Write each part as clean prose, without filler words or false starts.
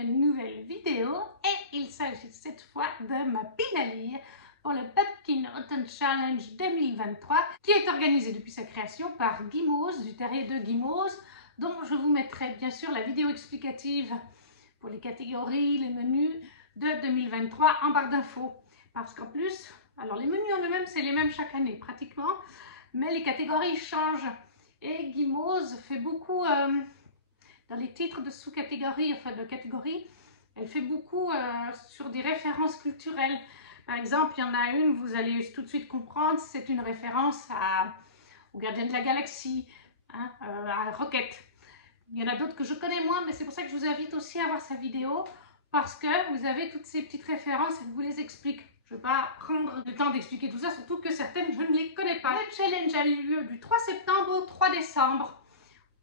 une nouvelle vidéo et il s'agit cette fois de ma pile à lire pour le Pumpkin Autumn Challenge 2023 qui est organisé depuis sa création par Guimauze du Terrier de Guimauze, dont je vous mettrai bien sûr la vidéo explicative pour les catégories, les menus de 2023 en barre d'infos. Parce qu'en plus, alors les menus en eux-mêmes c'est les mêmes chaque année pratiquement, mais les catégories changent et Guimauze fait beaucoup... dans les titres de sous-catégories, enfin de catégories, elle fait beaucoup sur des références culturelles. Par exemple, il y en a une, vous allez tout de suite comprendre, c'est une référence aux Gardiens de la Galaxie, hein, à Rocket. Il y en a d'autres que je connais moins, mais c'est pour ça que je vous invite aussi à voir sa vidéo, parce que vous avez toutes ces petites références et je vous les explique. Je ne vais pas prendre le temps d'expliquer tout ça, surtout que certaines, je ne les connais pas. Le challenge a eu lieu du 3 septembre au 3 décembre.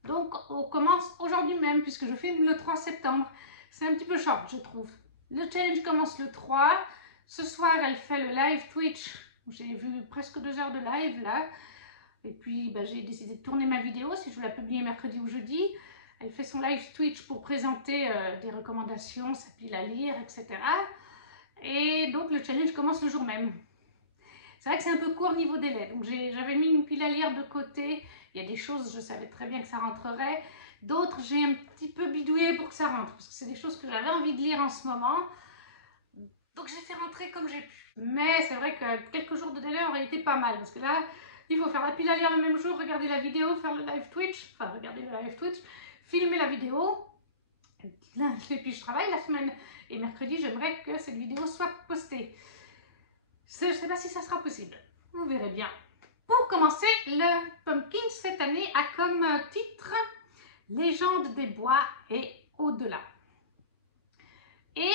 Donc, on commence aujourd'hui même, puisque je filme le 3 septembre. C'est un petit peu short, je trouve. Le challenge commence le 3. Ce soir, elle fait le live Twitch. J'ai vu presque 2 heures de live, là. Et puis, j'ai décidé de tourner ma vidéo, si je veux la publier mercredi ou jeudi. Elle fait son live Twitch pour présenter des recommandations, sa pile à lire, etc. Et donc, le challenge commence le jour même. C'est vrai que c'est un peu court niveau délai. Donc, j'avais mis une pile à lire de côté. Il y a des choses, je savais très bien que ça rentrerait. D'autres, j'ai un petit peu bidouillé pour que ça rentre. Parce que c'est des choses que j'avais envie de lire en ce moment. Donc, j'ai fait rentrer comme j'ai pu. Mais c'est vrai que quelques jours de délai auraient été pas mal. Parce que là, il faut faire la pile à lire le même jour, regarder la vidéo, faire le live Twitch. Enfin, regarder le live Twitch, filmer la vidéo. Et puis, je travaille la semaine. Et mercredi, j'aimerais que cette vidéo soit postée. Je ne sais pas si ça sera possible. Vous verrez bien. Pour commencer, le Pumpkin cette année a comme titre « Légende des bois et au-delà ». Et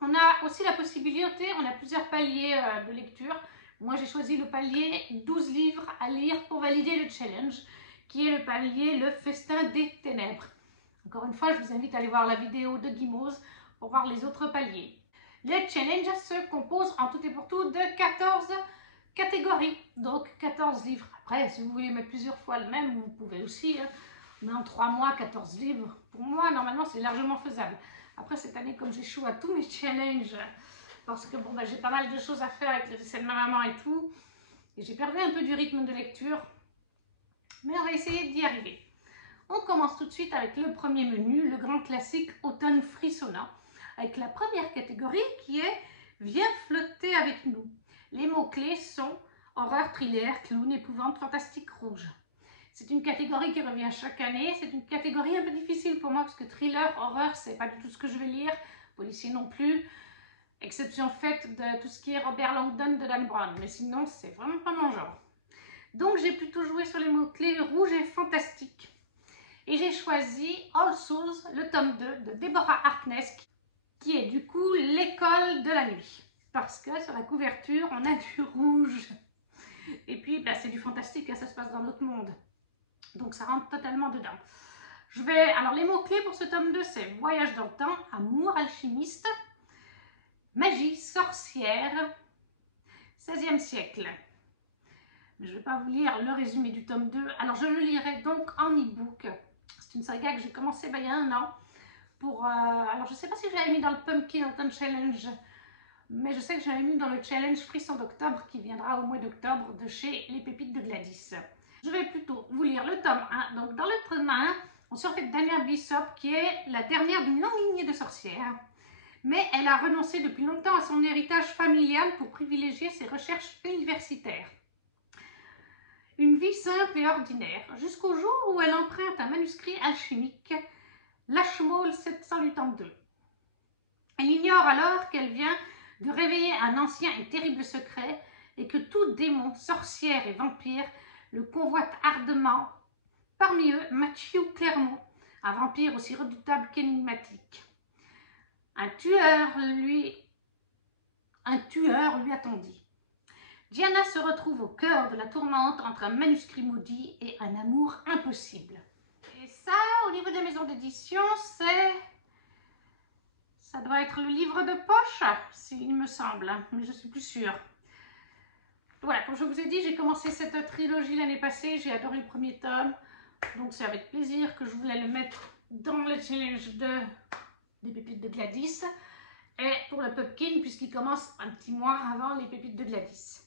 on a aussi la possibilité, on a plusieurs paliers de lecture. Moi, j'ai choisi le palier 12 livres à lire pour valider le challenge, qui est le palier « Le festin des ténèbres ». Encore une fois, je vous invite à aller voir la vidéo de Guimauze pour voir les autres paliers. Le challenge se compose en tout et pour tout de 14 catégories, donc 14 livres. Après, si vous voulez mettre plusieurs fois le même, vous pouvez aussi, hein. Mais en 3 mois, 14 livres, pour moi, normalement, c'est largement faisable. Après, cette année, comme j'échoue à tous mes challenges, parce que bon, j'ai pas mal de choses à faire avec le décès de ma maman et tout, et j'ai perdu un peu du rythme de lecture, mais on va essayer d'y arriver. On commence tout de suite avec le premier menu, le grand classique automne frissonnant, avec la première catégorie qui est « Viens flotter avec nous ». Les mots-clés sont « horreur, thriller, clown, épouvante, fantastique, rouge ». C'est une catégorie qui revient chaque année. C'est une catégorie un peu difficile pour moi parce que thriller, horreur, c'est pas du tout ce que je vais lire. Policier non plus. Exception faite de tout ce qui est Robert Langdon de Dan Brown. Mais sinon, c'est vraiment pas mon genre. Donc, j'ai plutôt joué sur les mots-clés rouge et fantastique. Et j'ai choisi All Souls, le tome 2 de Deborah Harkness, qui est du coup l'école de la nuit. Parce que sur la couverture, on a du rouge. Et puis, c'est du fantastique, hein, ça se passe dans notre monde. Donc, ça rentre totalement dedans. Alors, les mots-clés pour ce tome 2, c'est voyage dans le temps, amour, alchimiste, magie, sorcière, 16e siècle. Mais je ne vais pas vous lire le résumé du tome 2. Alors, je le lirai donc en e-book. C'est une saga que j'ai commencé il y a 1 an. Alors, je ne sais pas si j'avais mis dans le Pumpkin Autumn Challenge, mais je sais que j'avais mis dans le challenge Frisson d'octobre qui viendra au mois d'octobre de chez Les Pépites de Gladys. Je vais plutôt vous lire le tome 1. Donc, dans le tome 1, on surfait Dania Bishop, qui est la dernière d'une longue lignée de sorcières. Mais elle a renoncé depuis longtemps à son héritage familial pour privilégier ses recherches universitaires. Une vie simple et ordinaire, jusqu'au jour où elle emprunte un manuscrit alchimique, l'Ashmole 782. Elle ignore alors qu'elle vient de réveiller un ancien et terrible secret et que tout démon, sorcière et vampire le convoite ardemment. Parmi eux, Matthew Clermont, un vampire aussi redoutable qu'énigmatique. Un tueur lui a-t-on dit. Diana se retrouve au cœur de la tourmente entre un manuscrit maudit et un amour impossible. Et ça, au niveau des maisons d'édition, ça doit être le livre de poche, il me semble, mais je suis plus sûre. Voilà, comme je vous ai dit, j'ai commencé cette trilogie l'année passée, j'ai adoré le premier tome, donc c'est avec plaisir que je voulais le mettre dans le challenge de des pépites de Gladys et pour le pumpkin puisqu'il commence un petit mois avant les pépites de Gladys.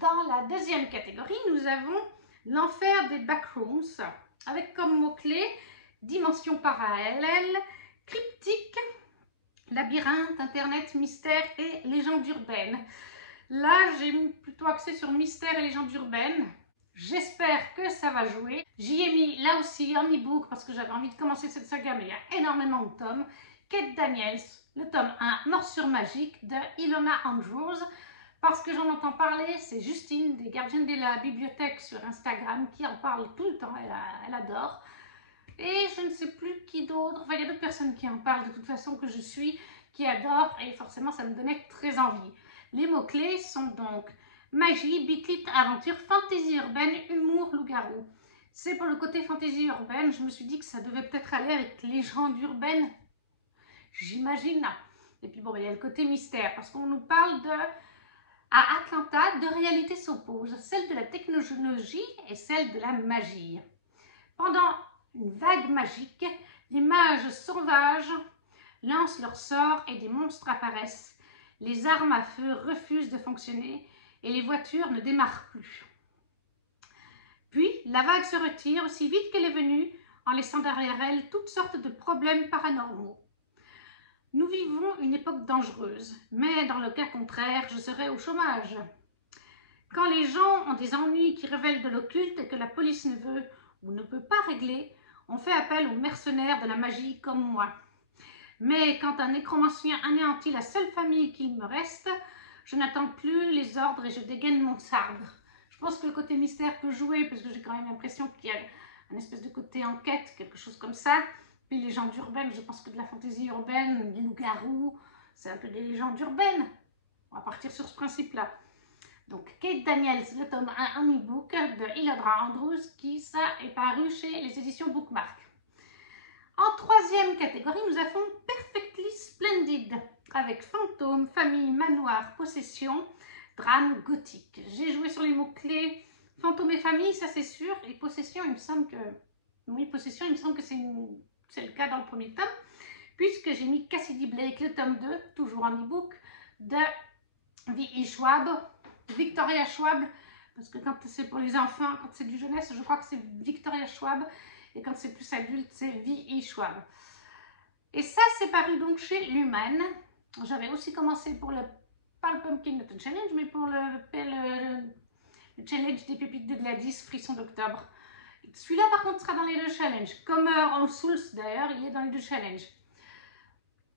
Dans la deuxième catégorie, nous avons l'enfer des backrooms avec comme mots-clés dimension parallèle, cryptique, labyrinthe, internet, mystère et légendes urbaines. Là, j'ai plutôt axé sur mystère et légendes urbaines. J'espère que ça va jouer. J'y ai mis là aussi en e-book parce que j'avais envie de commencer cette saga, mais il y a énormément de tomes. Kate Daniels, le tome 1, Morsure magique de Ilona Andrews. Parce que j'en entends parler, c'est Justine des Gardiennes de la Bibliothèque sur Instagram qui en parle tout le temps, elle adore. Et je ne sais plus qui d'autre, enfin il y a d'autres personnes qui en parlent de toute façon que je suis, qui adorent et forcément ça me donnait très envie. Les mots-clés sont donc magie, bitlit, aventure, fantaisie urbaine, humour, loup-garou. C'est pour le côté fantaisie urbaine, je me suis dit que ça devait peut-être aller avec légende urbaine, j'imagine. Et puis bon, il y a le côté mystère, parce qu'on nous parle de... À Atlanta, deux réalités s'opposent, celle de la technologie et celle de la magie. Pendant une vague magique, les mages sauvages lancent leurs sorts et des monstres apparaissent. Les armes à feu refusent de fonctionner et les voitures ne démarrent plus. Puis, la vague se retire aussi vite qu'elle est venue, en laissant derrière elle toutes sortes de problèmes paranormaux. Nous vivons une époque dangereuse, mais dans le cas contraire, je serais au chômage. Quand les gens ont des ennuis qui révèlent de l'occulte et que la police ne veut ou ne peut pas régler, on fait appel aux mercenaires de la magie comme moi. Mais quand un nécromancien anéantit la seule famille qu'il me reste, je n'attends plus les ordres et je dégaine mon sabre. Je pense que le côté mystère peut jouer parce que j'ai quand même l'impression qu'il y a un espèce de côté enquête, quelque chose comme ça. Puis les légendes urbaines, je pense que de la fantaisie urbaine, les loups-garous, c'est un peu des légendes urbaines. On va partir sur ce principe-là. Donc Kate Daniels, le tome 1 en e-book de Ilona Andrews, qui ça est paru chez les éditions Bookmark. En troisième catégorie, nous avons Perfectly Splendid, avec fantôme, famille, manoir, possession, drame gothique. J'ai joué sur les mots-clés fantôme et famille, ça c'est sûr, et possession, il me semble que... Oui, possession, il me semble que c'est le cas dans le premier tome, puisque j'ai mis Cassidy Blake, le tome 2, toujours en e-book, de V.E. Schwab, Victoria Schwab, parce que quand c'est pour les enfants, quand c'est du jeunesse, je crois que c'est Victoria Schwab, et quand c'est plus adulte, c'est V.E. Schwab. Et ça, c'est paru donc chez Lumen. J'avais aussi commencé pour le, pas le Pumpkin Nut Challenge, mais pour le challenge des pépites de Gladys, Frisson d'octobre. Celui-là, par contre, sera dans les deux challenges. Comme All Souls, d'ailleurs, il est dans les deux challenges.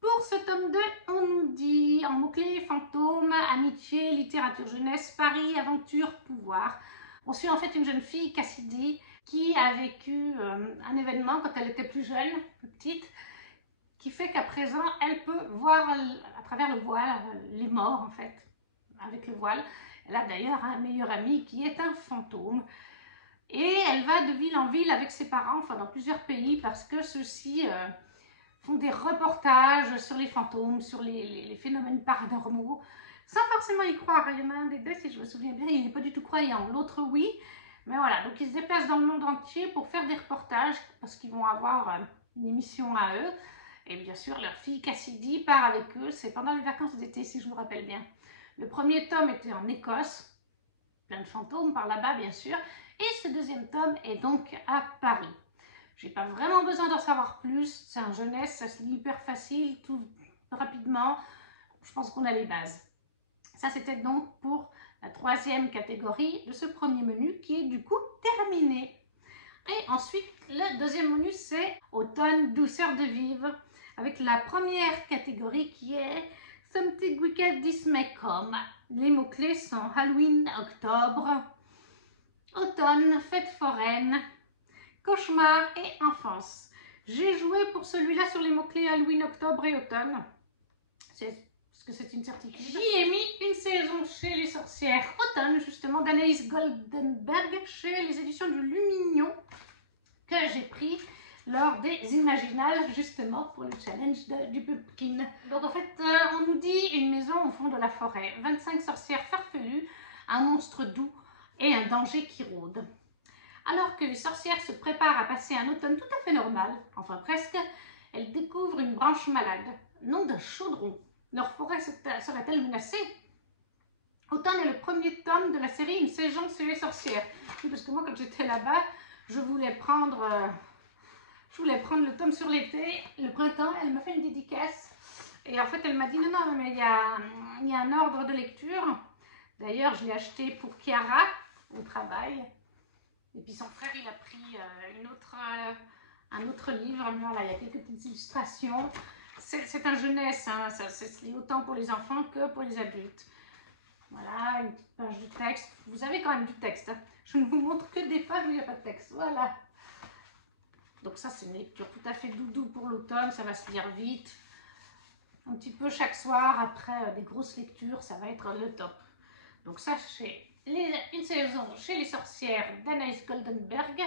Pour ce tome 2, on nous dit en mots-clés fantôme, amitié, littérature jeunesse, Paris, aventure, pouvoir. On suit en fait une jeune fille, Cassidy, qui a vécu un événement quand elle était plus jeune, plus petite, qui fait qu'à présent, elle peut voir à travers le voile les morts, en fait, avec le voile. Elle a d'ailleurs un meilleur ami qui est un fantôme. Et elle va de ville en ville avec ses parents, enfin dans plusieurs pays, parce que ceux-ci font des reportages sur les fantômes, sur les phénomènes paranormaux, sans forcément y croire. Il y en a un des deux, si je me souviens bien, il n'est pas du tout croyant. L'autre, oui. Mais voilà, donc ils se déplacent dans le monde entier pour faire des reportages, parce qu'ils vont avoir une émission à eux. Et bien sûr, leur fille Cassidy part avec eux. C'est pendant les vacances d'été, si je me rappelle bien. Le premier tome était en Écosse, plein de fantômes par là-bas, bien sûr. Et ce deuxième tome est donc à Paris. J'ai pas vraiment besoin d'en savoir plus. C'est un jeunesse, ça se lit hyper facile, tout rapidement. Je pense qu'on a les bases. Ça, c'était donc pour la troisième catégorie de ce premier menu qui est du coup terminé. Et ensuite, le deuxième menu, c'est automne, douceur de vivre, avec la première catégorie qui est Something Wicked This May Come. Les mots-clés sont Halloween, octobre, automne, fête foraine, cauchemar et enfance. J'ai joué pour celui-là sur les mots-clés Halloween, octobre et automne. Parce que c'est une certitude. J'y ai mis une saison chez les sorcières automne, justement, d'Anaïs Goldenberg, chez les éditions du Lumignon, que j'ai pris lors des Imaginales, justement, pour le challenge du Pumpkin. Donc, en fait, on nous dit une maison au fond de la forêt, 25 sorcières farfelues, un monstre doux et un danger qui rôde. Alors que les sorcières se préparent à passer un automne tout à fait normal, enfin presque, Elle découvre une branche malade, nom d'un chaudron. Leur forêt serait-elle menacée? Automne est le premier tome de la série Une saison chez les sorcières. Oui, parce que moi, quand j'étais là-bas, je voulais prendre le tome sur l'été, le printemps. Elle m'a fait une dédicace. Et en fait, elle m'a dit non, non, mais il y a un ordre de lecture. D'ailleurs, je l'ai acheté pour Chiara au travail. Et puis son frère, il a pris un autre livre. Voilà, il y a quelques petites illustrations. C'est un jeunesse, hein. C'est autant pour les enfants que pour les adultes. Voilà, une petite page de texte. Vous avez quand même du texte, hein. Je ne vous montre que des pages où il n'y a pas de texte. Voilà. Donc ça, c'est une lecture tout à fait doudou pour l'automne. Ça va se lire vite. Un petit peu chaque soir, après des grosses lectures, ça va être le top. Donc ça, chez Une saison chez les sorcières d'Anaïs Goldenberg,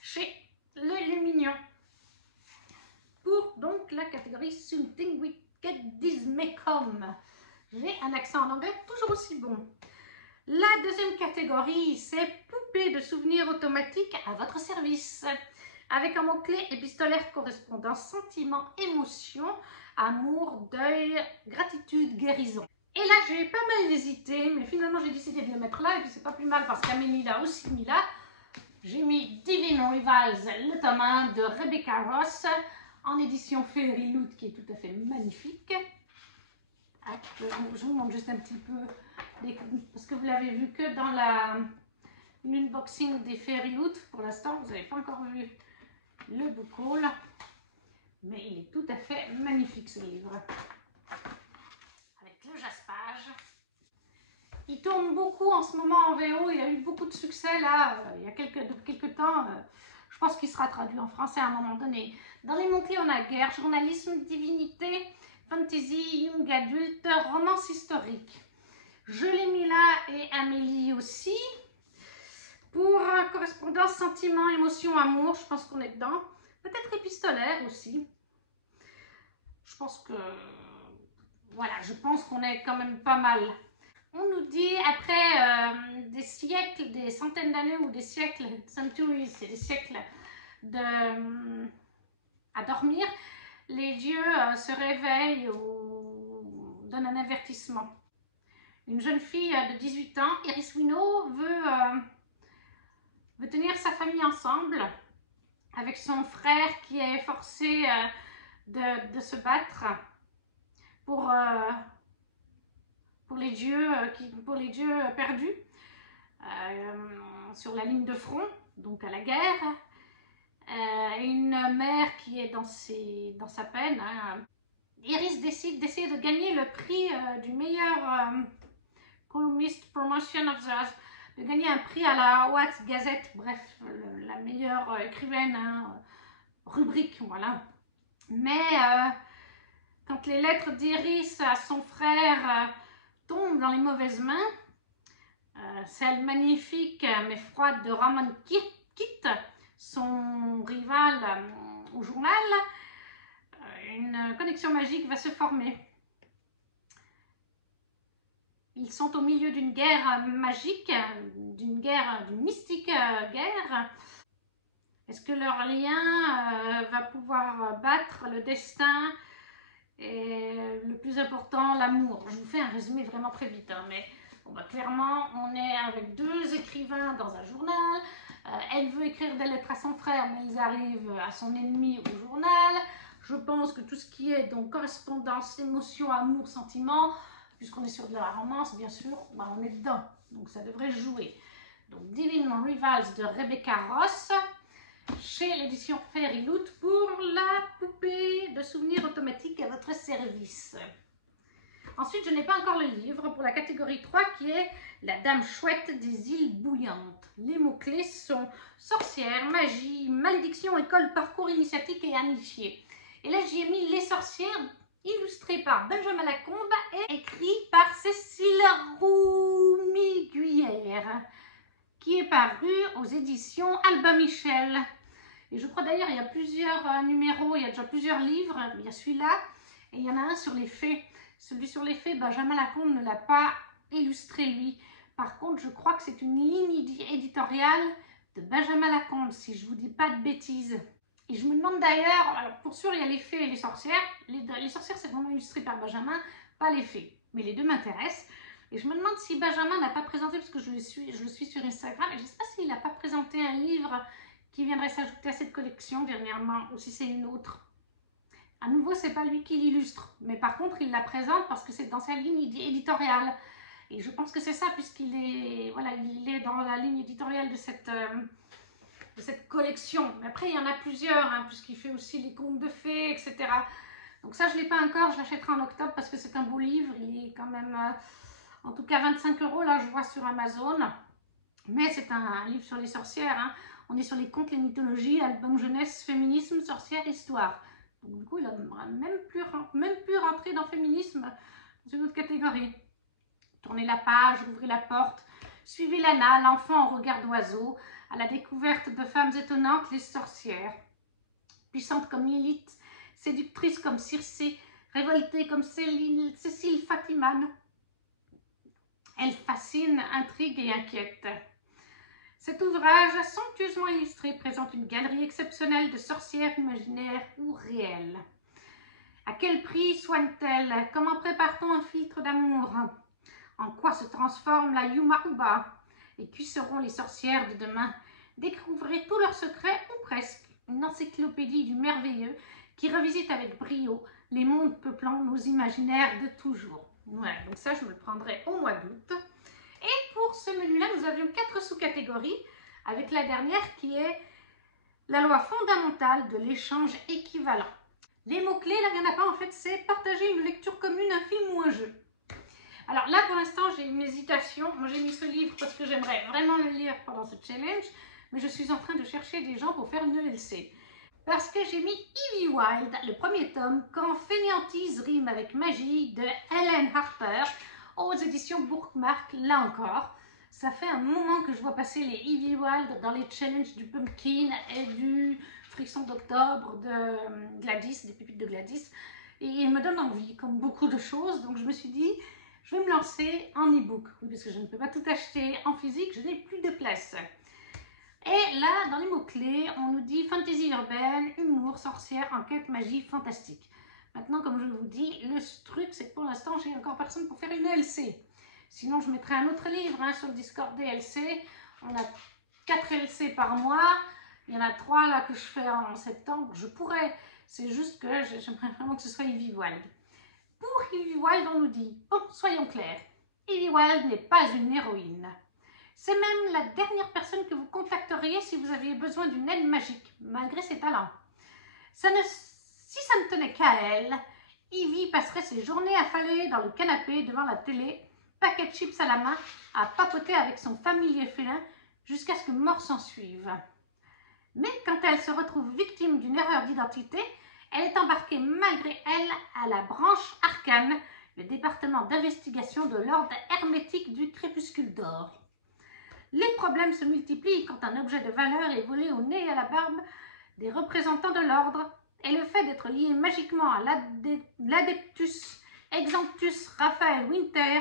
chez Le Mignon. Pour donc la catégorie Something Wicked This May Come. J'ai un accent en anglais toujours aussi bon. La deuxième catégorie, c'est Poupée de souvenirs automatiques à votre service. Avec un mot-clé épistolaire correspondant sentiment, émotion, amour, deuil, gratitude, guérison. Et là, j'ai pas mal hésité, mais finalement, j'ai décidé de le mettre là. Et puis, c'est pas plus mal parce qu'Amélie l'a aussi mis là. J'ai mis Divine Rivals, le tome 1 de Rebecca Ross, en édition Fairy Loot, qui est tout à fait magnifique. Je vous montre juste un petit peu, parce que vous l'avez vu que dans l'unboxing des Fairy Loot. Pour l'instant, vous n'avez pas encore vu le book haul, mais il est tout à fait magnifique ce livre. Avec le jaspage. Il tourne beaucoup en ce moment en VO, il a eu beaucoup de succès là, il y a quelques temps. Je pense qu'il sera traduit en français à un moment donné. Dans les mots-clés, on a guerre, journalisme, divinité, fantasy, young adulte, romance historique. Je l'ai mis là et Amélie aussi. Pour correspondance, sentiment, émotion, amour, je pense qu'on est dedans. Peut-être épistolaire aussi. Je pense que... Voilà, je pense qu'on est quand même pas mal. On nous dit, après des siècles, des centaines d'années ou des siècles, centuries, c'est des siècles à dormir, les dieux se réveillent ou donnent un avertissement. Une jeune fille de 18 ans, Iris Winnow, veut tenir sa famille ensemble avec son frère qui est forcé de se battre pour les dieux perdus sur la ligne de front, donc à la guerre. Une mère qui est dans sa peine. Hein. Iris décide d'essayer de gagner le prix du meilleur columnist promotion of the... de gagner un prix à la Haute Gazette, bref, la meilleure écrivaine, hein, rubrique, voilà. Mais quand les lettres d'Iris à son frère tombent dans les mauvaises mains, celle magnifique mais froide de Ramon Kitt, son rival au journal, une connexion magique va se former. Ils sont au milieu d'une guerre magique, d'une mystique guerre. Est-ce que leur lien va pouvoir battre le destin et le plus important, l'amour? Je vous fais un résumé vraiment très vite, hein, mais bon, bah, clairement, on est avec deux écrivains dans un journal. Elle veut écrire des lettres à son frère, mais ils arrivent à son ennemi au journal. Je pense que tout ce qui est donc correspondance, émotion, amour, sentiment, puisqu'on est sur de la romance, bien sûr, bah, on est dedans. Donc ça devrait jouer. Donc Divine Rivals de Rebecca Ross, chez l'édition Fairy Loot, pour la poupée de souvenirs automatiques à votre service. Ensuite, je n'ai pas encore le livre pour la catégorie 3 qui est La Dame Chouette des îles bouillantes. Les mots-clés sont sorcière, magie, malédiction, école, parcours initiatique et amitié. Et là, j'y ai mis Les sorcières, illustré par Benjamin Lacombe et écrit par Cécile Roumiguière, qui est paru aux éditions Albin Michel. Et je crois d'ailleurs il y a plusieurs numéros, il y a déjà plusieurs livres, il y a celui-là et il y en a un sur les fées. Celui sur les fées, Benjamin Lacombe ne l'a pas illustré lui. Par contre, je crois que c'est une ligne éditoriale de Benjamin Lacombe, si je ne vous dis pas de bêtises. Et je me demande d'ailleurs, alors pour sûr il y a les fées et les sorcières. Les sorcières c'est vraiment illustré par Benjamin, pas les fées. Mais les deux m'intéressent. Et je me demande si Benjamin n'a pas présenté, parce que je le suis sur Instagram, et je ne sais pas s'il n'a pas présenté un livre qui viendrait s'ajouter à cette collection dernièrement, ou si c'est une autre. À nouveau, c'est pas lui qui l'illustre, mais par contre, il la présente parce que c'est dans sa ligne éditoriale. Et je pense que c'est ça, puisqu'il est, voilà, il est dans la ligne éditoriale de cette collection. Mais après, il y en a plusieurs, hein, puisqu'il fait aussi les contes de fées, etc. Donc ça, je ne l'ai pas encore, je l'achèterai en octobre parce que c'est un beau livre. Il est quand même, en tout cas, 25 €, là, je vois sur Amazon. Mais c'est un livre sur les sorcières, hein. On est sur les contes, les mythologies, album jeunesse, féminisme, sorcière, histoire. Donc du coup, il a même plus rentré dans féminisme, dans une autre catégorie. Tournez la page, ouvrez la porte, suivez Lana, l'enfant au regard d'oiseau, à la découverte de femmes étonnantes, les sorcières. Puissante comme Lilith, séductrice comme Circé, révoltée comme Cécile Fatimane. Elle fascine, intrigue et inquiète. Cet ouvrage, somptueusement illustré, présente une galerie exceptionnelle de sorcières imaginaires ou réelles. À quel prix soigne-t-elle? Comment prépare-t-on un filtre d'amour? En quoi se transforme la Yumaruba? Et qui seront les sorcières de demain? Découvrez tous leurs secrets, ou presque. Une encyclopédie du merveilleux qui revisite avec brio les mondes peuplant nos imaginaires de toujours. Voilà, donc ça, je me le prendrai au mois d'août. Et pour ce menu-là, nous avions 4 sous-catégories, avec la dernière qui est la loi fondamentale de l'échange équivalent. Les mots-clés, là, il n'y en a pas, en fait, c'est partager une lecture commune, un film ou un jeu. Alors là, pour l'instant, j'ai une hésitation. Moi, j'ai mis ce livre parce que j'aimerais vraiment le lire pendant ce challenge, mais je suis en train de chercher des gens pour faire une ELC. Parce que j'ai mis Evie Wyld, le premier tome, Quand fainéantise rime avec magie, de Helen Harper, aux éditions Bookmark, là encore. Ça fait un moment que je vois passer les Evie Wyld dans les challenges du Pumpkin et du Frisson d'octobre de Gladys, des pépites de Gladys. Et il me donne envie, comme beaucoup de choses. Donc je me suis dit, je vais me lancer en e-book. Oui, parce que je ne peux pas tout acheter en physique, je n'ai plus de place. Et là, dans les mots-clés, on nous dit fantasy urbaine, humour, sorcière, enquête, magie, fantastique. Maintenant, comme je vous dis, le truc, c'est que pour l'instant, j'ai encore personne pour faire une LC. Sinon, je mettrai un autre livre hein, sur le Discord des LC. On a 4 LC par mois. Il y en a 3 là que je fais en septembre. Je pourrais. C'est juste que j'aimerais vraiment que ce soit Evie Wyld. Pour Evie Wyld, on nous dit, bon, soyons clairs, Evie Wyld n'est pas une héroïne. C'est même la dernière personne que vous contacteriez si vous aviez besoin d'une aide magique, malgré ses talents. Si ça ne tenait qu'à elle, Evie passerait ses journées affalée dans le canapé devant la télé, paquet de chips à la main, à papoter avec son familier félin jusqu'à ce que mort s'en suive. Mais quand elle se retrouve victime d'une erreur d'identité, elle est embarquée malgré elle à la branche arcane, le département d'investigation de l'ordre hermétique du crépuscule d'or. Les problèmes se multiplient quand un objet de valeur est volé au nez et à la barbe des représentants de l'ordre, et le fait d'être lié magiquement à l'Adeptus Exemptus Raphaël Winter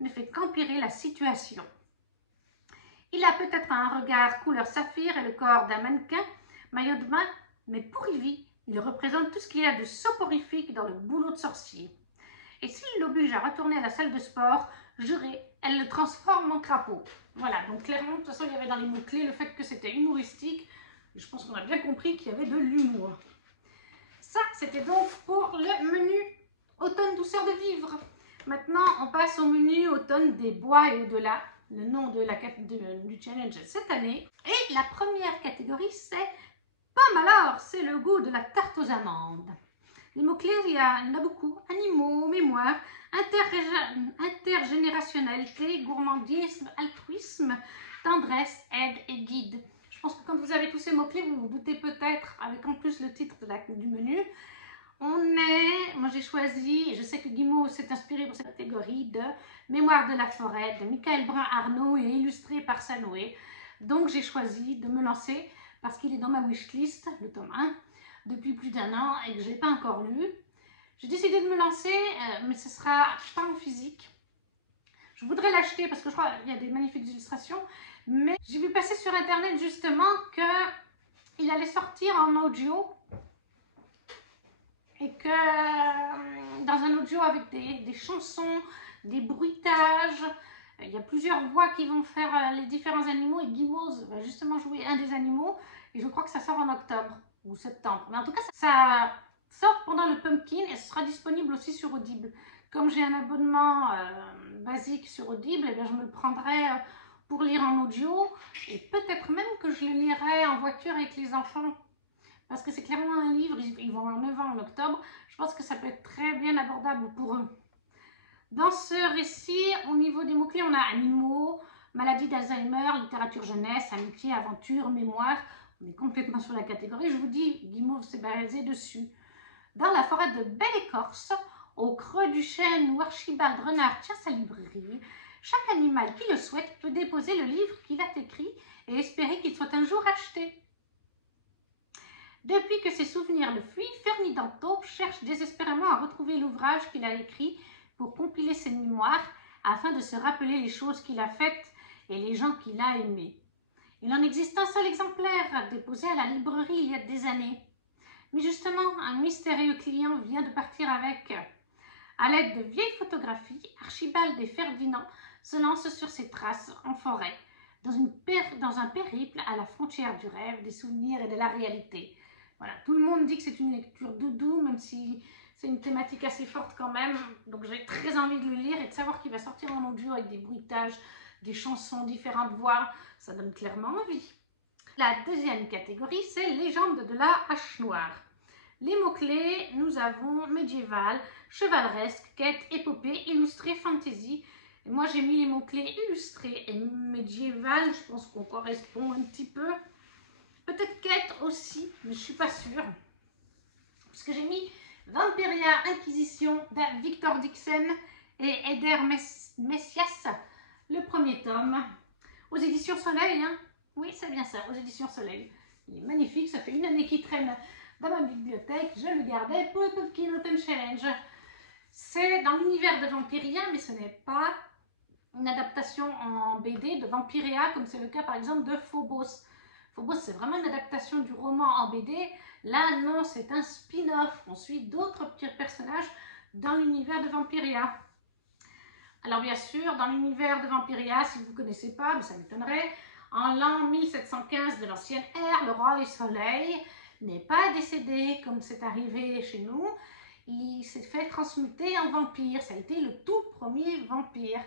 ne fait qu'empirer la situation. Il a peut-être un regard couleur saphir et le corps d'un mannequin, maillot de bain, mais pour Evie, il représente tout ce qu'il y a de soporifique dans le boulot de sorcier. Et s'il l'oblige à retourner à la salle de sport, juré, elle le transforme en crapaud. Voilà, donc clairement, de toute façon, il y avait dans les mots-clés le fait que c'était humoristique. Et je pense qu'on a bien compris qu'il y avait de l'humour. Ça, c'était donc pour le menu automne douceur de vivre. Maintenant, on passe au menu automne des bois et au-delà, le nom du challenge cette année. Et la première catégorie, c'est pomme alors, c'est le goût de la tarte aux amandes. Les mots-clés, il y en a beaucoup. Animaux, mémoire, intergénérationnalité, gourmandisme, altruisme, tendresse, aide et guide. Je pense que quand vous avez tous ces mots-clés, vous vous doutez peut-être, avec en plus le titre du menu. Moi j'ai choisi, et je sais que Guimauve s'est inspiré pour cette catégorie, de Mémoire de la forêt, de Michael Brun-Arnaud et illustré par Sanoé. Donc j'ai choisi de me lancer, parce qu'il est dans ma wishlist, le tome 1, depuis plus d'1 an et que je n'ai pas encore lu. J'ai décidé de me lancer, mais ce sera pas en physique. Je voudrais l'acheter parce que je crois qu'il y a des magnifiques illustrations, mais j'ai vu passer sur internet justement que il allait sortir en audio et que dans un audio avec des chansons, des bruitages, il y a plusieurs voix qui vont faire les différents animaux et Gimose va justement jouer un des animaux et je crois que ça sort en octobre ou septembre. Mais en tout cas, ça sort pendant le Pumpkin et ce sera disponible aussi sur Audible. Comme j'ai un abonnement basique sur Audible, eh bien, je me le prendrai pour lire en audio et peut-être même que je le lirai en voiture avec les enfants. Parce que c'est clairement un livre, ils vont avoir 9 ans en octobre, je pense que ça peut être très bien abordable pour eux. Dans ce récit, au niveau des mots-clés, on a animaux, maladie d'Alzheimer, littérature jeunesse, amitié, aventure, mémoire. On est complètement sur la catégorie, je vous dis, Guimauve s'est basé dessus. Dans la forêt de Belle-Écorce, au creux du chêne où Archibald Renard tient sa librairie, chaque animal qui le souhaite peut déposer le livre qu'il a écrit et espérer qu'il soit un jour acheté. Depuis que ses souvenirs le fuient, Ferdinand Taupe cherche désespérément à retrouver l'ouvrage qu'il a écrit pour compiler ses mémoires afin de se rappeler les choses qu'il a faites et les gens qu'il a aimés. Il en existe un seul exemplaire déposé à la librairie il y a des années. Mais justement, un mystérieux client vient de partir avec. À l'aide de vieilles photographies, Archibald et Ferdinand se lancent sur ses traces en forêt, dans un périple à la frontière du rêve, des souvenirs et de la réalité. Voilà, tout le monde dit que c'est une lecture doudou, même si c'est une thématique assez forte quand même. Donc j'ai très envie de le lire et de savoir qu'il va sortir en audio avec des bruitages, des chansons, différentes voix. Ça donne clairement envie. La deuxième catégorie, c'est Légende de la hache noire. Les mots-clés, nous avons médiéval, chevaleresque, quête, épopée, illustré, fantasy. Et moi j'ai mis les mots-clés illustré et médiéval, je pense qu'on correspond un petit peu. Peut-être quête aussi, mais je ne suis pas sûre. Parce que j'ai mis Vampiria, Inquisition de Victor Dixon et Eder Messias, le premier tome, aux éditions Soleil. Hein. Oui, c'est bien ça, aux éditions Soleil. Il est magnifique, ça fait une année qu'il traîne dans ma bibliothèque. Je le gardais pour le Pumpkin Autumn Challenge. C'est dans l'univers de Vampiria, mais ce n'est pas une adaptation en BD de Vampiria, comme c'est le cas par exemple de Phobos. Phobos, c'est vraiment une adaptation du roman en BD. Là, non, c'est un spin-off. On suit d'autres petits personnages dans l'univers de Vampiria. Alors, bien sûr, dans l'univers de Vampiria, si vous ne connaissez pas, mais ça m'étonnerait, en l'an 1715 de l'ancienne ère, le roi du soleil n'est pas décédé comme c'est arrivé chez nous. Il s'est fait transmuter en vampire. Ça a été le tout premier vampire.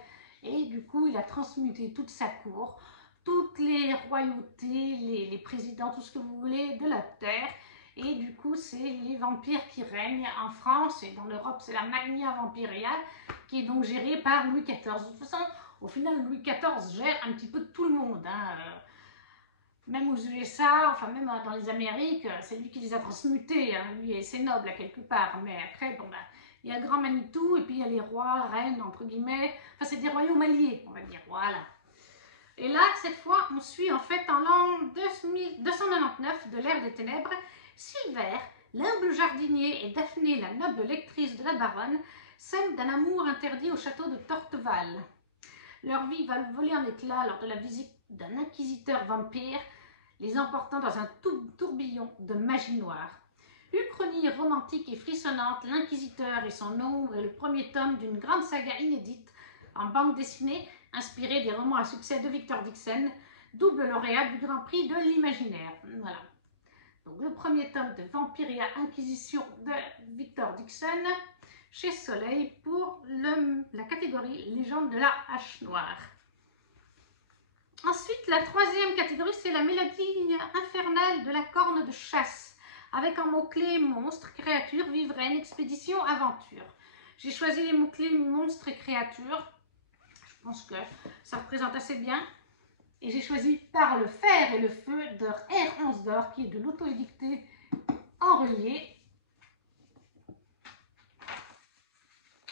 Et du coup, il a transmuté toute sa cour, toutes les royautés, les présidents, tout ce que vous voulez de la Terre. Et du coup, c'est les vampires qui règnent en France et dans l'Europe, c'est la Magnia Vampiria qui est donc gérée par Louis XIV. De toute façon, au final, Louis XIV gère un petit peu tout le monde. Hein. Même aux USA, enfin même dans les Amériques, c'est lui qui les a transmutés. Hein. Lui et ses nobles à quelque part. Mais après, bon, il y a le Grand Manitou et puis il y a les rois, reines, entre guillemets. Enfin, c'est des royaumes alliés, on va dire. Voilà. Et là, cette fois, on suit en fait en l'an 299 de l'ère des ténèbres, Silver, l'humble jardinier, et Daphné, la noble lectrice de la baronne, s'aiment d'un amour interdit au château de Torteval. Leur vie va voler en éclats lors de la visite d'un inquisiteur vampire, les emportant dans un tourbillon de magie noire. Uchronie romantique et frissonnante, L'Inquisiteur et son ombre est le premier tome d'une grande saga inédite en bande dessinée inspirée des romans à succès de Victor Dixon, double lauréat du Grand Prix de l'Imaginaire. Voilà. Donc le premier tome de Vampiria Inquisition de Victor Dixon chez Soleil pour la catégorie Légende de la hache noire. Ensuite, la troisième catégorie, c'est la mélodie infernale de la corne de chasse, avec en mots-clés monstre, créature, vivraine, expédition, aventure. J'ai choisi les mots-clés monstre et créature. Je pense que ça représente assez bien. Et j'ai choisi Par le fer et le feu de R11 d'or, qui est de l'auto-édicté en relié.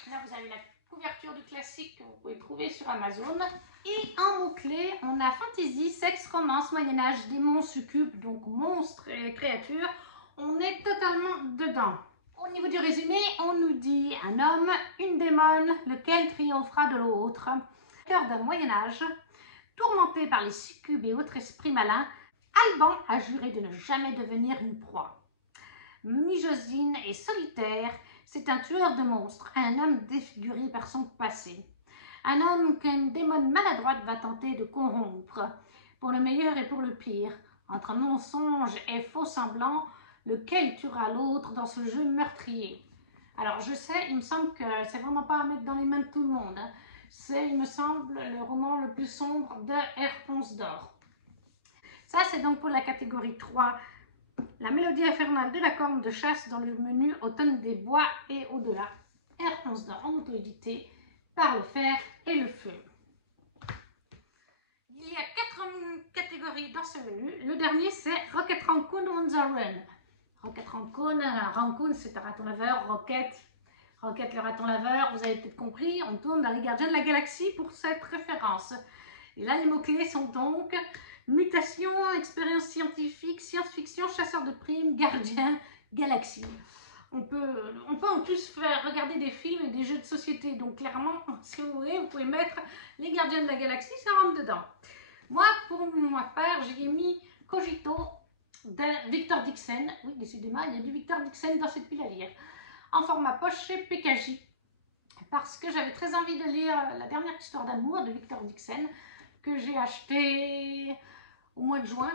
Là, vous avez la couverture du classique que vous pouvez trouver sur Amazon. Et en mots-clés, on a fantasy, sexe, romance, moyen-âge, démons, succubes, donc monstres et créatures. On est totalement dedans. Au niveau du résumé, on nous dit un homme, une démone, lequel triomphera de l'autre. Cœur d'un moyen-âge, tourmenté par les succubes et autres esprits malins, Alban a juré de ne jamais devenir une proie. Misogyne et solitaire, c'est un tueur de monstres, un homme défiguré par son passé. Un homme qu'une démone maladroite va tenter de corrompre, pour le meilleur et pour le pire, entre mensonge et faux semblant, lequel tuera l'autre dans ce jeu meurtrier. Alors je sais, il me semble que c'est vraiment pas à mettre dans les mains de tout le monde. Hein. C'est, il me semble, le roman le plus sombre de R. d'Or. Ça, c'est donc pour la catégorie 3. La mélodie infernale de la corne de chasse dans le menu Automne des bois et au-delà. R. d'Or en auto-édité par le fer et le feu. Il y a 4 catégories dans ce menu. Le dernier, c'est Rocket Raccoon on the Run. Rocket Raccoon, Raccoon c'est un raton laveur, Rocket le raton laveur, vous avez peut-être compris, on tourne dans les Gardiens de la Galaxie pour cette référence. Et là, les mots-clés sont donc mutation, expérience scientifique, science-fiction, chasseur de primes, gardien, galaxie. On peut en plus faire regarder des films et des jeux de société. Donc clairement, si vous voulez, vous pouvez mettre les Gardiens de la Galaxie, ça rentre dedans. Moi, pour ma part, j'ai mis Cogito de Victor Dixon. Oui, décidément, il y a du Victor Dixon dans cette pile à lire. En format poche chez PKJ. Parce que j'avais très envie de lire La dernière histoire d'amour de Victor Dixon, que j'ai acheté au mois de juin.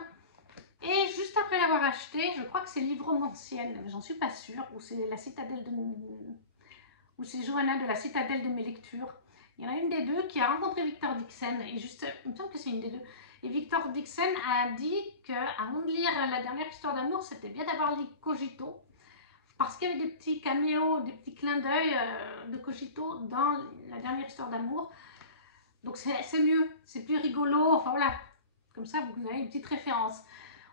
Et juste après l'avoir acheté, je crois que c'est Livromanciel, mais j'en suis pas sûre, ou c'est la citadelle de... ou c'est Johanna de la citadelle de mes lectures. Il y en a une des deux qui a rencontré Victor Dixon, et juste, il me semble que c'est une des deux. Et Victor Dixon a dit qu'avant de lire La dernière histoire d'amour, c'était bien d'avoir lu Cogito, parce qu'il y avait des petits caméos, des petits clins d'œil de Cogito dans La dernière histoire d'amour. Donc c'est mieux, c'est plus rigolo, enfin voilà, comme ça vous avez une petite référence.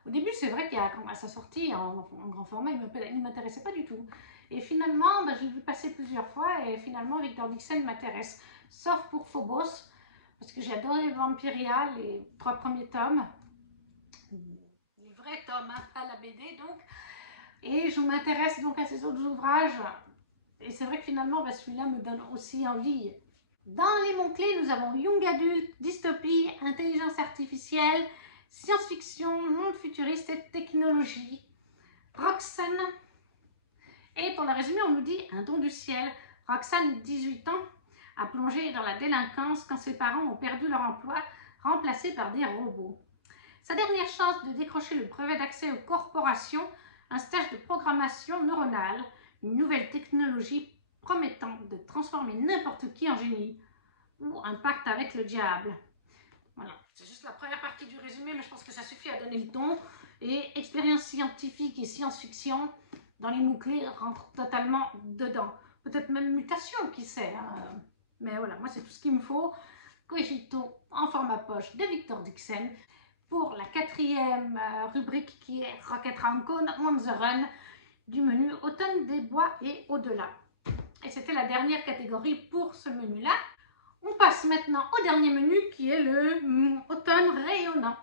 Au début, c'est vrai qu'à sa sortie en grand format, il ne m'intéressait pas du tout. Et finalement, je l'ai vu passer plusieurs fois et finalement, Victor Dixon m'intéresse. Sauf pour Phobos, parce que j'ai adoré Vampiria, les 3 premiers tomes. Les vrais tomes, hein, pas la BD donc. Et je m'intéresse donc à ces autres ouvrages. Et c'est vrai que finalement, celui-là me donne aussi envie. Dans les mots-clés, nous avons Young Adult, dystopie, intelligence artificielle, science-fiction, monde futuriste et technologie. Roxane. Et pour le résumé, on nous dit un don du ciel. Roxane, 18 ans, a plongé dans la délinquance quand ses parents ont perdu leur emploi, remplacés par des robots. Sa dernière chance de décrocher le brevet d'accès aux corporations, un stage de programmation neuronale, une nouvelle technologie promettant de transformer n'importe qui en génie, ou un pacte avec le diable. Voilà, c'est juste la première partie du résumé, mais je pense que ça suffit à donner le ton. Et expérience scientifique et science-fiction, dans les mots-clés, rentrent totalement dedans. Peut-être même mutation, qui sait. Hein. Mais voilà, moi c'est tout ce qu'il me faut. Cogito en format poche de Victor Dixon. Pour la 4e rubrique qui est Rocket Raccoon on the Run du menu Automne des bois et au-delà. Et c'était la dernière catégorie pour ce menu-là. On passe maintenant au dernier menu qui est le automne rayonnant.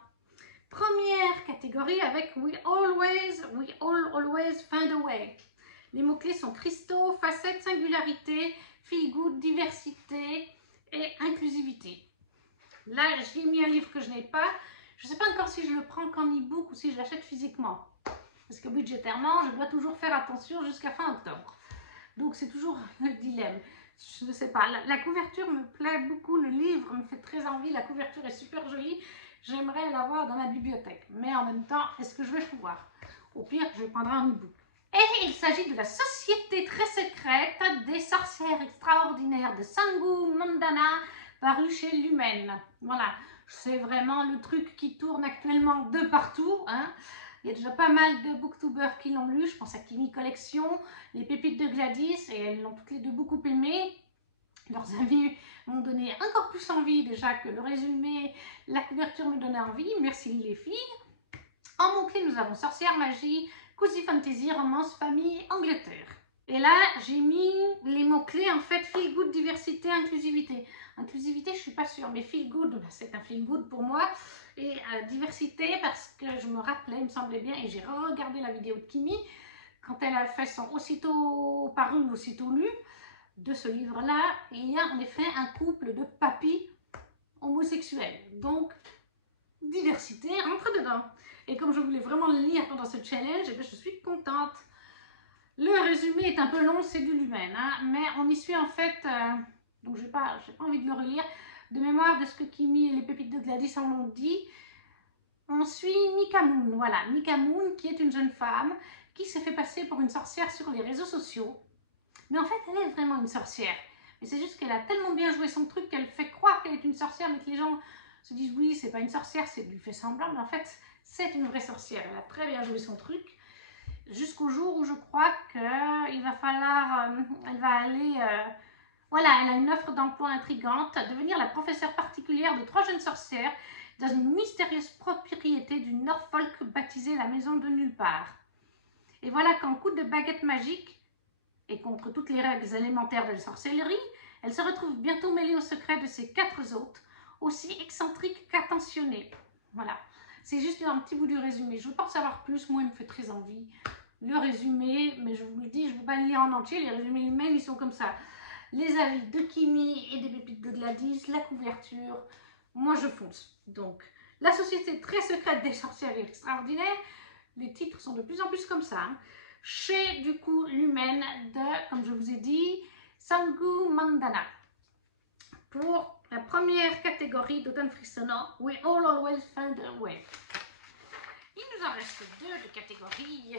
Première catégorie avec We all always find a way. Les mots-clés sont cristaux, facettes, singularité, feel good, diversité et inclusivité. Là, j'ai mis un livre que je n'ai pas. Je ne sais pas encore si je le prends qu'en e-book ou si je l'achète physiquement. Parce que budgétairement, je dois toujours faire attention jusqu'à fin octobre. Donc c'est toujours le dilemme. Je ne sais pas, la couverture me plaît beaucoup, le livre me fait très envie, la couverture est super jolie. J'aimerais l'avoir dans ma bibliothèque. Mais en même temps, est-ce que je vais pouvoir? Au pire, je prendrai un e-book. Et il s'agit de la Société très secrète des sorcières extraordinaires de Sangu Mandana, paru chez Lumen. Voilà, c'est vraiment le truc qui tourne actuellement de partout. Hein. Il y a déjà pas mal de booktubers qui l'ont lu. Je pense à Kimi Collection, Les Pépites de Gladys, et elles l'ont toutes les deux beaucoup aimé. Leurs avis m'ont donné encore plus envie déjà que le résumé, la couverture me donnait envie. Merci les filles. En mots-clés, nous avons sorcière, magie, cozy fantasy, romance, famille, Angleterre. Et là, j'ai mis les mots-clés en fait feel good, diversité, inclusivité. Inclusivité, je suis pas sûre, mais feel good, c'est un feel good pour moi. Et diversité, parce que je me rappelais, il me semblait bien, et j'ai regardé la vidéo de Kimi, quand elle a fait son aussitôt paru, aussitôt lu, de ce livre-là, il y a en effet un couple de papis homosexuels. Donc, diversité rentre dedans. Et comme je voulais vraiment le lire pendant ce challenge, eh bien, je suis contente. Le résumé est un peu long, c'est du Lumen, hein, mais on y suit en fait, donc j'ai pas envie de le relire, de mémoire de ce que Kimi et les pépites de Gladys en l'ont dit. On suit Mika Moon, voilà, Mika Moon qui est une jeune femme qui s'est fait passer pour une sorcière sur les réseaux sociaux. Mais en fait, elle est vraiment une sorcière. Mais c'est juste qu'elle a tellement bien joué son truc qu'elle fait croire qu'elle est une sorcière, mais que les gens se disent oui, c'est pas une sorcière, c'est du fait semblant, mais en fait, c'est une vraie sorcière. Elle a très bien joué son truc. Jusqu'au jour où je crois qu'il va falloir, elle va aller, voilà, elle a une offre d'emploi intrigante, devenir la professeure particulière de 3 jeunes sorcières dans une mystérieuse propriété du Norfolk baptisée la maison de nulle part. Et voilà qu'en coup de baguette magique, et contre toutes les règles élémentaires de la sorcellerie, elle se retrouve bientôt mêlée au secret de ses 4 hôtes, aussi excentriques qu'attentionnés. Voilà, c'est juste un petit bout du résumé. Je veux pas en savoir plus, moi il me fait très envie. Le résumé, mais je vous le dis, je ne veux pas le lire en entier, les résumés eux-mêmes ils sont comme ça. Les avis de Kimi et des pépites de Gladys, la couverture, moi je fonce. Donc, la société très secrète des sorcières extraordinaires, les titres sont de plus en plus comme ça. Hein. Chez du coup Lumen de, comme je vous ai dit, Sangu Mandana. Pour la première catégorie d'automne frissonnant, We All Always Find a Way. Il nous en reste 2 de catégories.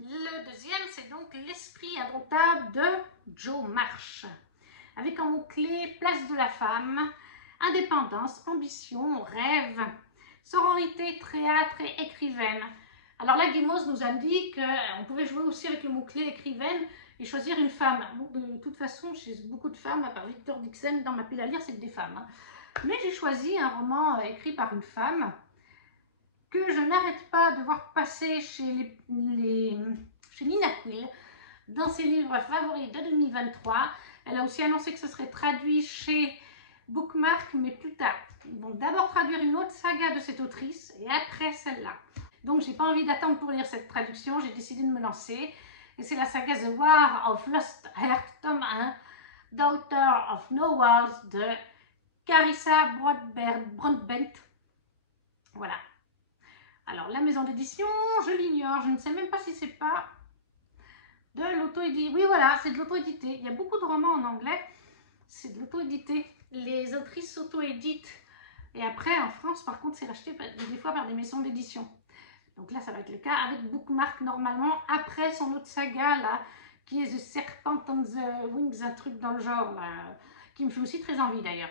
Le deuxième, c'est donc l'esprit indomptable de Jo March. Avec en mot-clé place de la femme, indépendance, ambition, rêve, sororité, théâtre et écrivaine. Alors là, Gimos nous a dit qu'on pouvait jouer aussi avec le mot-clé écrivaine et choisir une femme. Bon, de toute façon, chez beaucoup de femmes, à part Victor Dixon, dans ma pile à lire, c'est que des femmes. Hein. Mais j'ai choisi un roman écrit par une femme que je n'arrête pas de voir passer chez Nina Quill dans ses livres favoris de 2023. Elle a aussi annoncé que ce serait traduit chez Bookmark, mais plus tard. Ils vont d'abord traduire une autre saga de cette autrice et après celle-là. Donc j'ai pas envie d'attendre pour lire cette traduction, j'ai décidé de me lancer. Et c'est la saga The War of Lost Heart, tome 1, Daughter of No Wars de Carissa Broadbent. Voilà. Alors, la maison d'édition, je l'ignore, je ne sais même pas si c'est pas de l'auto-édité. Oui, voilà, c'est de l'auto-édité. Il y a beaucoup de romans en anglais, c'est de l'auto-édité. Les autrices s'auto-éditent. Et après, en France, par contre, c'est racheté des fois par des maisons d'édition. Donc là, ça va être le cas avec Bookmark, normalement, après son autre saga, là, qui est The Serpent on the Wings, un truc dans le genre, là, qui me fait aussi très envie, d'ailleurs.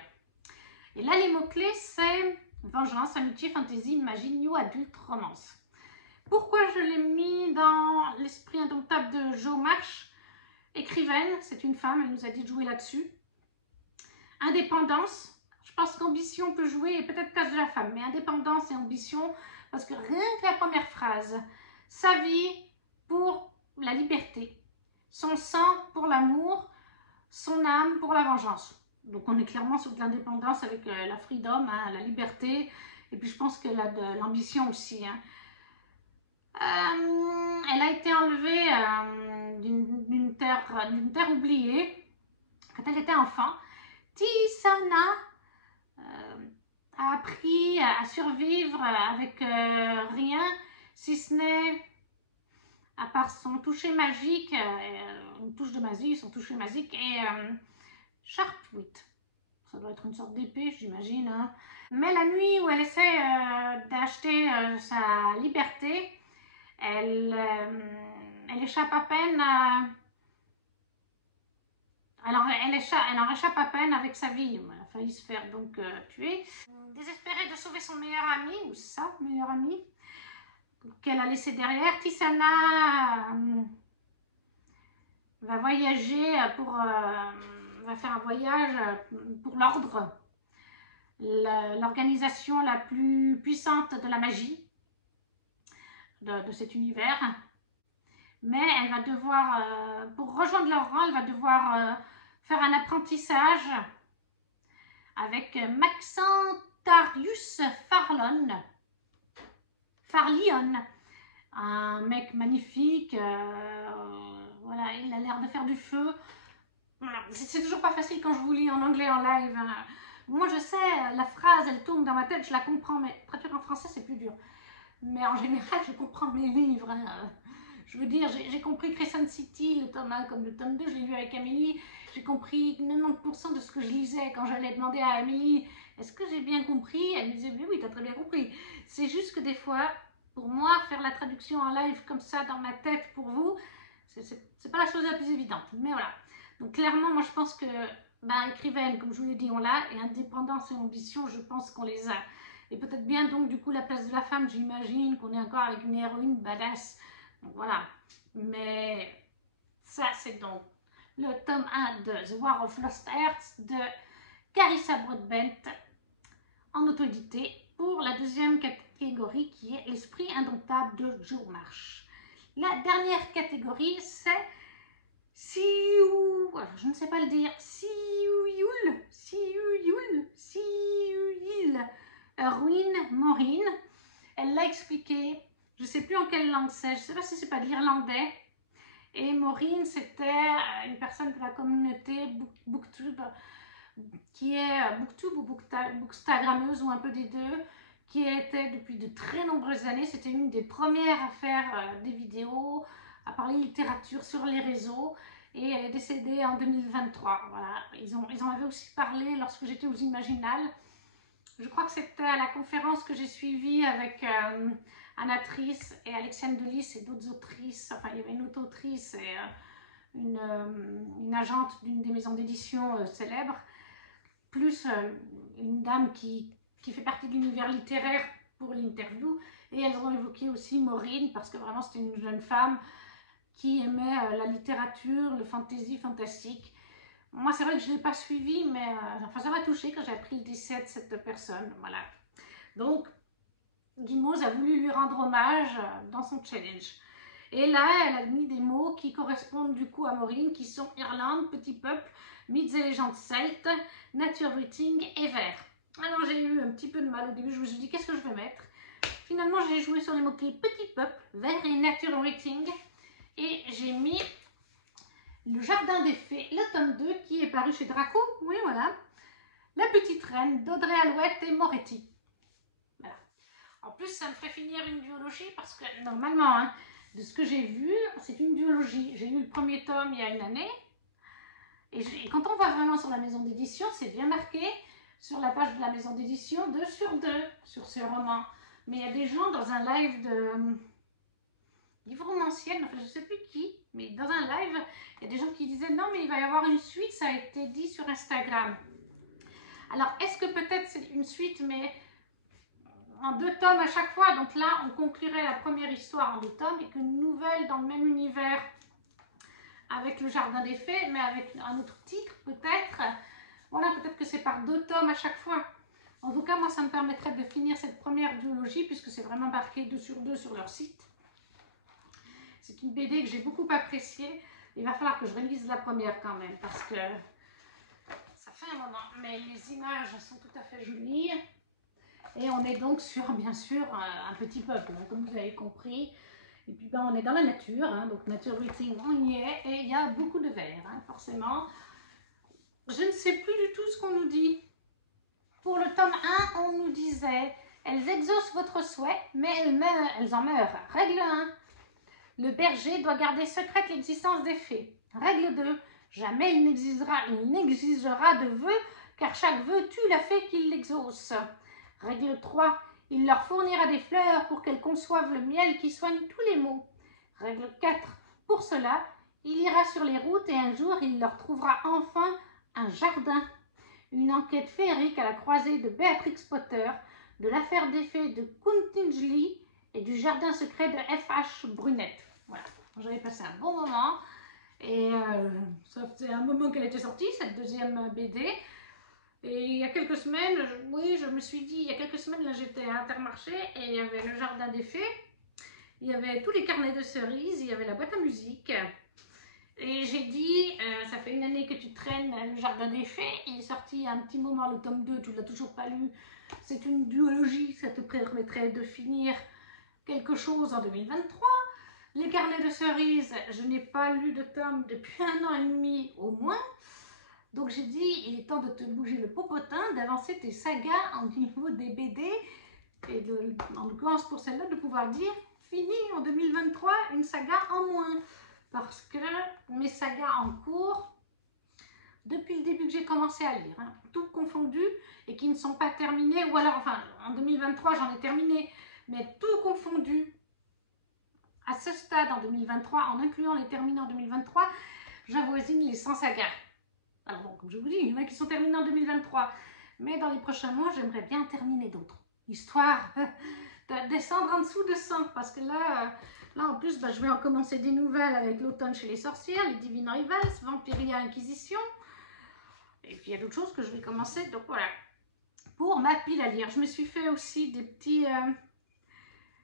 Et là, les mots-clés, c'est vengeance, amitié, fantasy, magie, new adulte, romance. Pourquoi je l'ai mis dans l'esprit indomptable de Jo March? Écrivaine, c'est une femme, elle nous a dit de jouer là-dessus. Indépendance, je pense qu'ambition peut jouer et peut-être place de la femme, mais indépendance et ambition, parce que rien que la première phrase, sa vie pour la liberté, son sang pour l'amour, son âme pour la vengeance. Donc on est clairement sur de l'indépendance avec la freedom, hein, la liberté, et puis je pense qu'elle a de l'ambition aussi. Hein. Elle a été enlevée d'une terre oubliée quand elle était enfant. Tisana a appris à survivre avec rien, si ce n'est à part son toucher magique, une touche de magie, son toucher magique et Sharpwit. Ça doit être une sorte d'épée, j'imagine. Hein. Mais la nuit où elle essaie d'acheter sa liberté, elle échappe à peine à... Alors, elle en réchappe à peine avec sa vie. Elle a failli se faire donc tuer. Désespérée de sauver son meilleur ami, ou sa meilleure amie, qu'elle a laissé derrière, Tisana va voyager va faire un voyage pour l'ordre, l'organisation la plus puissante de la magie de cet univers. Mais elle va devoir, pour rejoindre leur rang, elle va devoir faire un apprentissage avec Maxentarius Farlion, un mec magnifique, voilà, il a l'air de faire du feu. Voilà. C'est toujours pas facile quand je vous lis en anglais en live, hein. Moi, je sais, la phrase, elle tourne dans ma tête, je la comprends, mais traduire en français, c'est plus dur. Mais en général, je comprends mes livres. Hein. Je veux dire, j'ai compris Crescent City, le tome 1 comme le tome 2, je l'ai lu avec Amélie. J'ai compris 90% de ce que je lisais quand j'allais demander à Amélie est-ce que j'ai bien compris. Elle me disait oui, t'as très bien compris. C'est juste que des fois, pour moi, faire la traduction en live comme ça dans ma tête pour vous, c'est pas la chose la plus évidente. Mais voilà. Donc clairement, moi je pense que écrivaine, comme je vous l'ai dit, on l'a, et indépendance et ambition, je pense qu'on les a. Et peut-être bien donc du coup la place de la femme, j'imagine qu'on est encore avec une héroïne badass. Donc voilà. Mais ça c'est donc le tome 1 de The War of Lost Earth de Carissa Broadbent en auto-édité pour la deuxième catégorie qui est l'esprit indomptable de Joe Marsh. La dernière catégorie c'est je ne sais pas le dire, Erwin Morin. Elle l'a expliqué, je ne sais plus en quelle langue c'est, je ne sais pas si c'est pas de l'irlandais. Et Maureen, c'était une personne de la communauté Booktube, qui est Booktube ou Bookstagrammeuse ou un peu des deux, qui était depuis de très nombreuses années, c'était une des premières à faire des vidéos, à parler littérature sur les réseaux, et elle est décédée en 2023. Voilà. Ils en avaient aussi parlé lorsque j'étais aux Imaginales. Je crois que c'était à la conférence que j'ai suivie avec Annatrice et Alexiane Delis et d'autres autrices. Enfin, il y avait une auto-autrice et une agente d'une des maisons d'édition célèbres, plus une dame qui fait partie de l'univers littéraire pour l'interview. Et elles ont évoqué aussi Maureen, parce que vraiment c'était une jeune femme qui aimait la littérature, le fantasy, fantastique. Moi, c'est vrai que je ne l'ai pas suivi, mais enfin, ça m'a touchée quand j'ai appris le décès de cette personne. Voilà. Donc, Gimose a voulu lui rendre hommage dans son challenge. Et là, elle a mis des mots qui correspondent du coup à Maureen, qui sont Irlande, petit peuple, mythes et légendes celtes, nature writing et vert. Alors, j'ai eu un petit peu de mal au début, je me suis dit, qu'est-ce que je vais mettre? Finalement, j'ai joué sur les mots-clés petit peuple, vert et nature writing. Et j'ai mis Le Jardin des Fées, le tome 2, qui est paru chez Draco. Oui, voilà. La Petite Reine d'Audrey Alouette et Moretti. Voilà. En plus, ça me ferait finir une duologie parce que normalement, hein, de ce que j'ai vu, c'est une duologie. J'ai lu le premier tome il y a une année. Et quand on va vraiment sur la maison d'édition, c'est bien marqué sur la page de la maison d'édition 2 sur 2 sur ce roman. Mais il y a des gens dans un live de livre romanciel, enfin je ne sais plus qui, mais dans un live, il y a des gens qui disaient non mais il va y avoir une suite, ça a été dit sur Instagram. Alors est-ce que peut-être c'est une suite mais en 2 tomes à chaque fois, donc là on conclurait la première histoire en 2 tomes et qu'une nouvelle dans le même univers avec le Jardin des Fées, mais avec un autre titre peut-être. Voilà, peut-être que c'est par 2 tomes à chaque fois. En tout cas, moi ça me permettrait de finir cette première duologie puisque c'est vraiment marqué 2 sur 2 sur leur site. C'est une BD que j'ai beaucoup appréciée. Il va falloir que je relise la première quand même parce que ça fait un moment. Mais les images sont tout à fait jolies. Et on est donc sur, bien sûr, un petit peuple, hein, comme vous avez compris. Et puis on est dans la nature, hein, donc nature writing, on y est. Et il y a beaucoup de vert, hein, forcément. Je ne sais plus du tout ce qu'on nous dit. Pour le tome 1, on nous disait « Elles exaucent votre souhait, mais elles en meurent. Règle 1. Le berger doit garder secrète l'existence des fées. Règle 2. Jamais il n'exigera de vœux, car chaque vœu tue la fée qui l'exauce. Règle 3. Il leur fournira des fleurs pour qu'elles conçoivent le miel qui soigne tous les maux. Règle 4. Pour cela, il ira sur les routes et un jour il leur trouvera enfin un jardin. Une enquête féerique à la croisée de Beatrix Potter, de l'affaire des fées de Countingley et du jardin secret de F.H. Brunette. Voilà, j'avais passé un bon moment et ça faisait un moment qu'elle était sortie, cette deuxième BD. Et il y a quelques semaines, je me suis dit, il y a quelques semaines, là j'étais à Intermarché et il y avait le Jardin des Fées, il y avait tous les carnets de cerises, il y avait la boîte à musique. Et j'ai dit, ça fait une année que tu traînes le Jardin des Fées, il est sorti il y a un petit moment, le tome 2, tu ne l'as toujours pas lu. C'est une duologie, ça te permettrait de finir quelque chose en 2023. Les carnets de cerises, je n'ai pas lu de tome depuis 1 an et demi au moins. Donc j'ai dit, il est temps de te bouger le popotin, d'avancer tes sagas au niveau des BD, et en l'occurrence pour celle-là, de pouvoir dire, fini en 2023, une saga en moins. Parce que mes sagas en cours, depuis le début que j'ai commencé à lire, hein, tout confondu, et qui ne sont pas terminées, ou alors, enfin, en 2023, j'en ai terminé, mais tout confondu, à ce stade en 2023, en incluant les terminés en 2023, j'avoisine les 100 sagas. Alors bon, comme je vous dis, il y en a qui sont terminés en 2023, mais dans les prochains mois, j'aimerais bien terminer d'autres, histoire de descendre en dessous de 100, parce que là en plus, je vais en commencer des nouvelles avec l'automne chez les sorcières, les Divine Rivals, Vampiria Inquisition, et puis il y a d'autres choses que je vais commencer, donc voilà. Pour ma pile à lire, je me suis fait aussi des petits...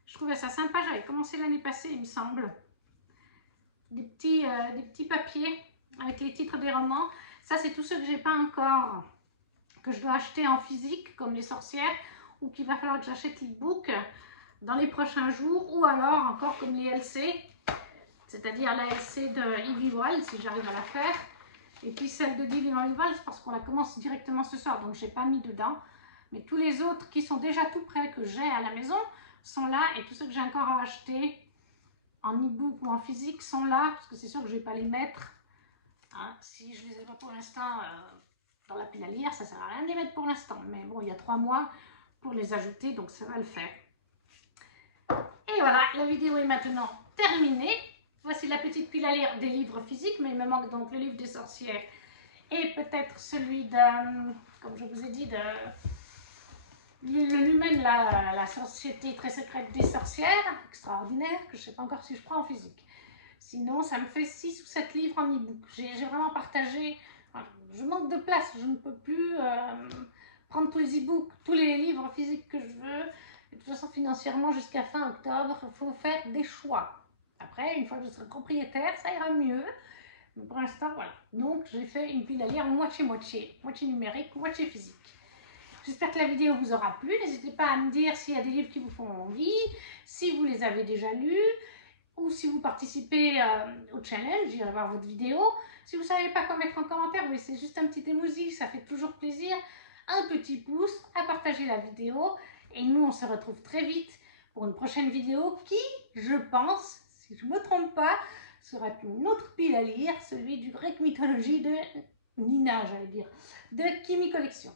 je trouvais ça sympa, j'avais commencé l'année passée, il me semble. Des petits papiers avec les titres des romans. Ça, c'est tous ceux que j'ai pas encore, que je dois acheter en physique, comme les sorcières, ou qu'il va falloir que j'achète l'e-book dans les prochains jours, ou alors encore comme les LC, c'est-à-dire la LC de Ivy Wall, si j'arrive à la faire, et puis celle de Divine Rivals, parce qu'on la commence directement ce soir, donc je n'ai pas mis dedans. Mais tous les autres qui sont déjà tout prêts, que j'ai à la maison, sont là, et tous ceux que j'ai encore à acheter en e-book ou en physique sont là, parce que c'est sûr que je ne vais pas les mettre. Hein, si je ne les ai pas pour l'instant dans la pile à lire, ça ne sert à rien de les mettre pour l'instant. Mais bon, il y a 3 mois pour les ajouter, donc ça va le faire. Et voilà, la vidéo est maintenant terminée. Voici la petite pile à lire des livres physiques, mais il me manque donc le livre des sorcières et peut-être celui de, comme je vous ai dit, de le Lumen, la société très secrète des sorcières, extraordinaire, que je ne sais pas encore si je prends en physique. Sinon, ça me fait 6 ou 7 livres en e-book. J'ai vraiment partagé, je manque de place, je ne peux plus prendre tous les e-books, tous les livres physiques que je veux. Et de toute façon, financièrement, jusqu'à fin octobre, il faut faire des choix. Après, une fois que je serai propriétaire, ça ira mieux. Mais pour l'instant, voilà. Donc, j'ai fait une pile à lire moitié-moitié, moitié numérique, moitié physique. J'espère que la vidéo vous aura plu. N'hésitez pas à me dire s'il y a des livres qui vous font envie, si vous les avez déjà lus, ou si vous participez au challenge, j'irai voir votre vidéo. Si vous ne savez pas quoi mettre en commentaire, vous laissez juste un petit emoji, ça fait toujours plaisir. Un petit pouce, à partager la vidéo. Et nous, on se retrouve très vite pour une prochaine vidéo qui, je pense, si je ne me trompe pas, sera une autre pile à lire, celui du Grec Mythologie de Nina, j'allais dire, de Kimi Collection.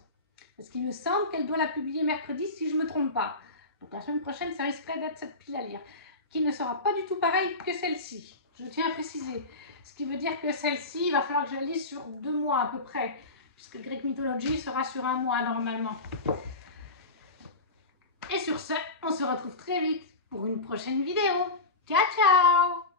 Parce qu'il me semble qu'elle doit la publier mercredi, si je ne me trompe pas. Donc la semaine prochaine, ça risquerait d'être cette pile à lire, qui ne sera pas du tout pareille que celle-ci. Je tiens à préciser. Ce qui veut dire que celle-ci, il va falloir que je la lise sur 2 mois à peu près, puisque Grec Mythology sera sur 1 mois normalement. Et sur ce, on se retrouve très vite pour une prochaine vidéo. Ciao, ciao!